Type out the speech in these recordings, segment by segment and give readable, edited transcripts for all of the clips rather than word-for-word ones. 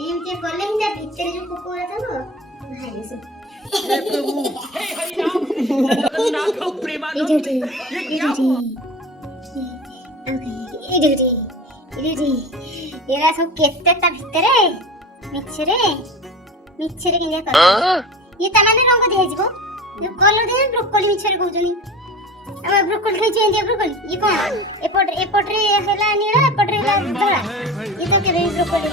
ଏମିତି କଲେ ହିଁ ତା ଭିତରେ ଯୋଉ ପୋକ ଗୁରା ଥିବ ବାହାରିବ ସବୁ। ଏରା ସବୁ କେତେ ତା ଭିତରେ ମିଛରେ କେମିତି କର ଇଏ ତା ମାନେ ରଙ୍ଗ ଦିଆଯିବ କଲର ଦିଆ ବ୍ରୋକୋଲି ମିଛରେ କହୁଛନ୍ତି ଆମ ବ୍ରୋକୋଲି ଖାଇଛୁ ଏମିତିଆ ବ୍ରୋକୋଲି ଇଏ କଣ ଏପଟରେ ହେଲା ନୀଳ ଏପଟରେ ହେଲା ଧଳା ଇଏ ତ କେବେ ବ୍ରୋକୋଲି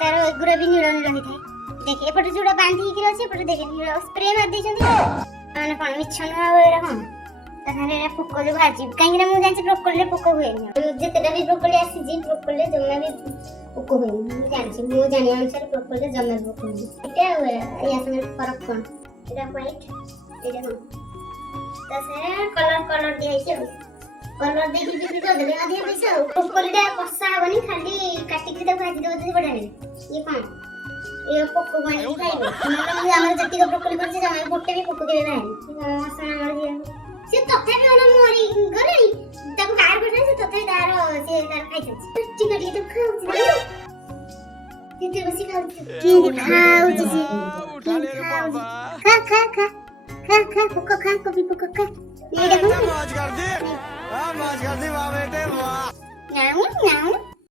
ତାର ଏଗୁରା ବି ନୀଳ ହେଇଥାଏ ଦେଖେ ଏପଟେ ଯୋଉଟା ବାନ୍ଧିକି ଅଛି ଏପଟେ ଦେଖେ ନୀଳ ସ୍ପ୍ରେ ମାରି ଦେଇଛନ୍ତି ମାନେ କଣ ମିଛ ନୁହଁ ଆଉ ଏରା କଣ ତା ସାଙ୍ଗରେ ଏରା ପୋକ ଯୋଉ ବାହାରିଛି କାହିଁକି ନା ମୁଁ ଜାଣିଛି ବ୍ରୋକୋଲିରେ ପୋକ ହୁଏନି ଯେତେଟା ବି ବ୍ରୋକୋଲି ଆସିଛି ବ୍ରୋକୋଲିରେ ଜମା ବି ପୋକ ହୁଏନି ମୁଁ ଜାଣିଛି ମୁଁ ଜାଣିବା ଅନୁସାରେ ବ୍ରୋକୋଲିରେ ଜମା ବି ପୋକ ହୁଏନି ଏଇଟା ଆଉ ୟା ସାଙ୍ଗରେ ଫରକ କଣ ଏଇଟା ହ୍ୱାଇଟ୍ ଏଇଟା କଣ ତା ସାଙ୍ଗରେ କଲର ଦିଆହେଇଛି ଆଉ କଲର ଦେଇକି ବିକ୍ରି କରିଦେଲେ ଅଧିକ ପଇସା ଆଉ ବ୍ରୋକୋଲିଟା କଷା ହବନି ଖାଲି କାଟିକି ତାକୁ ଭାଜି ଦେବ ଯଦି ବଢିଆ ଲାଗେ ଇଏ କଣ ଏ ପୋକ ଆଣିକି ଖାଇବ ନହେଲେ ଆମର ଯେତିକି ବ୍ରୋକୋଲି କରିছে ଜମା ଗୋଟେ ବି ପୋକ କେବେ ବାହାରିନି ମସଲା ଆମର ସେ ତଥାପି ମରି ଗଲେଣି ତାକୁ ବାହାର କରିଦେଲେ ସେ ତଥାପି ତାର ଖାଇଛନ୍ତି ଟିକେ ଟିକେ ତ ଖାଉଛି କେତେ ବସି ଖାଉଛି କେମିତି ଖାଉଛି ସେ ଖା ପୋକ ଖା କବି ପୋକ ଖା ये देखो मौज कर दी वाह बेटे वाह नाऊ